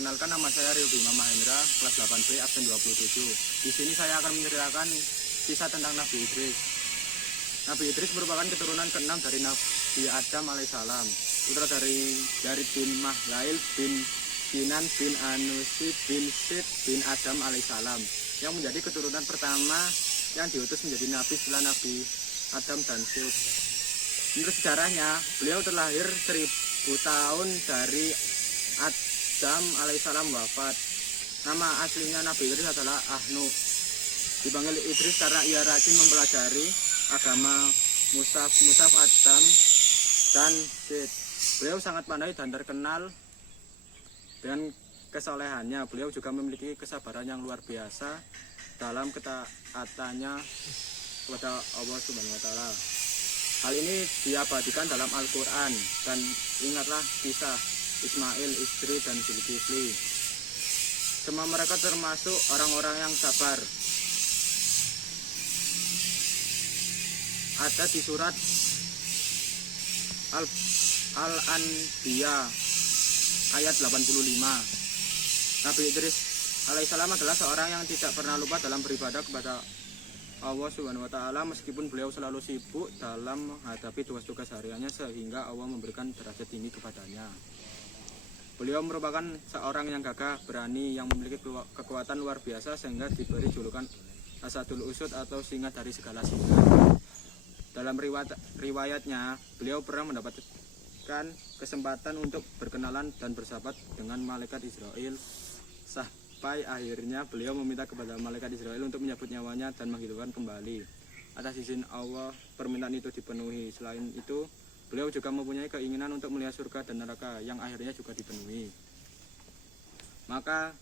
Perkenalkan, nama saya Rio Bima Mahendra, kelas 8B, absen 27. Di sini saya akan menceritakan kisah tentang Nabi Idris. Nabi Idris merupakan keturunan ke-6 dari Nabi Adam alaihissalam, putra dari Yarid bin Mahlail bin Kinan bin Anusi bin Sid bin Adam alaihissalam, yang menjadi keturunan pertama yang diutus menjadi Nabi setelah Nabi Adam dan Sid. Menurut sejarahnya, beliau terlahir 1000 tahun dari Adam alaihissalam wafat. Nama aslinya Nabi Idris adalah Ahnu. Dipanggil Idris karena ia rajin mempelajari agama Musaf Adam dan Sid. Beliau sangat pandai dan terkenal dengan kesolehannya. Beliau juga memiliki kesabaran yang luar biasa dalam ketaatannya kepada Allah Subhanahu wa Ta'ala. Hal ini diabadikan dalam Al-Quran. Dan ingatlah kisah Ismail, istri dan Zulkifli. Semua mereka termasuk orang-orang yang sabar. Ada di surat Al-Anbiya ayat 85. Nabi Idris alaihissalam adalah seorang yang tidak pernah lupa dalam beribadah kepada Allah Subhanahu wa Ta'ala, meskipun beliau selalu sibuk dalam menghadapi tugas-tugas hariannya, sehingga Allah memberikan derajat tinggi kepadanya. Beliau merupakan seorang yang gagah, berani, yang memiliki kekuatan luar biasa, sehingga diberi julukan Asadul Usud atau singa dari segala singa. Dalam riwayatnya, beliau pernah mendapatkan kesempatan untuk berkenalan dan bersahabat dengan malaikat Israel, sampai akhirnya beliau meminta kepada malaikat Israel untuk menyabut nyawanya dan menghidupkan kembali. Atas izin Allah, permintaan itu dipenuhi. Selain itu, beliau juga mempunyai keinginan untuk melihat surga dan neraka, yang akhirnya juga dipenuhi. Maka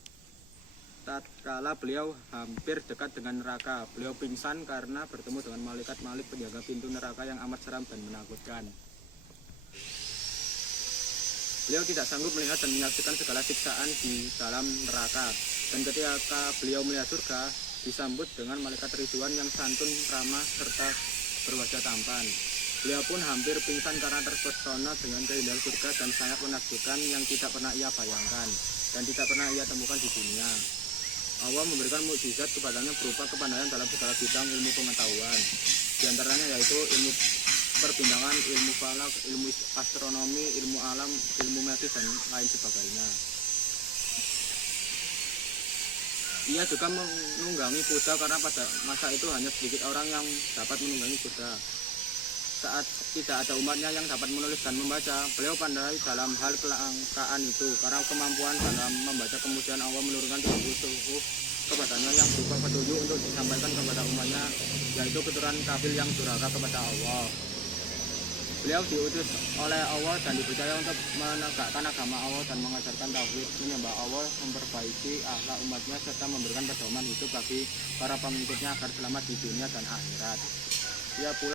tatkala beliau hampir dekat dengan neraka, beliau pingsan karena bertemu dengan malaikat Malik, penjaga pintu neraka yang amat seram dan menakutkan. Beliau tidak sanggup melihat dan menyaksikan segala siksaan di dalam neraka. Dan ketika beliau melihat surga, disambut dengan malaikat Ridwan yang santun, ramah, serta berwajah tampan. Beliau pun hampir pingsan karena terpesona dengan keindahan surga dan sangat menakjubkan yang tidak pernah ia bayangkan dan tidak pernah ia temukan di dunia. Allah memberikan mukjizat kepadanya berupa kepandaian dalam segala bidang ilmu pengetahuan. Di antaranya yaitu ilmu perbintangan, ilmu falak, ilmu astronomi, ilmu alam, ilmu medis, dan lain sebagainya. Ia juga menunggangi kuda karena pada masa itu hanya sedikit orang yang dapat menunggangi kuda. Saat tidak ada umatnya yang dapat menulis dan membaca, beliau pandai dalam hal kelangkaan itu karena kemampuan dalam membaca. Kemudian Allah menurunkan 30 suhuf kepadanya yang berupa petunjuk untuk disampaikan kepada umatnya, yaitu keturunan Kabil yang durhaka kepada Allah. Beliau diutus oleh Allah dan dipercaya untuk menegakkan agama Allah dan mengajarkan tauhid, menyembah Allah, memperbaiki akhlak umatnya, serta memberikan pedoman hidup bagi para pengikutnya agar selamat di dunia dan akhirat. Ia pula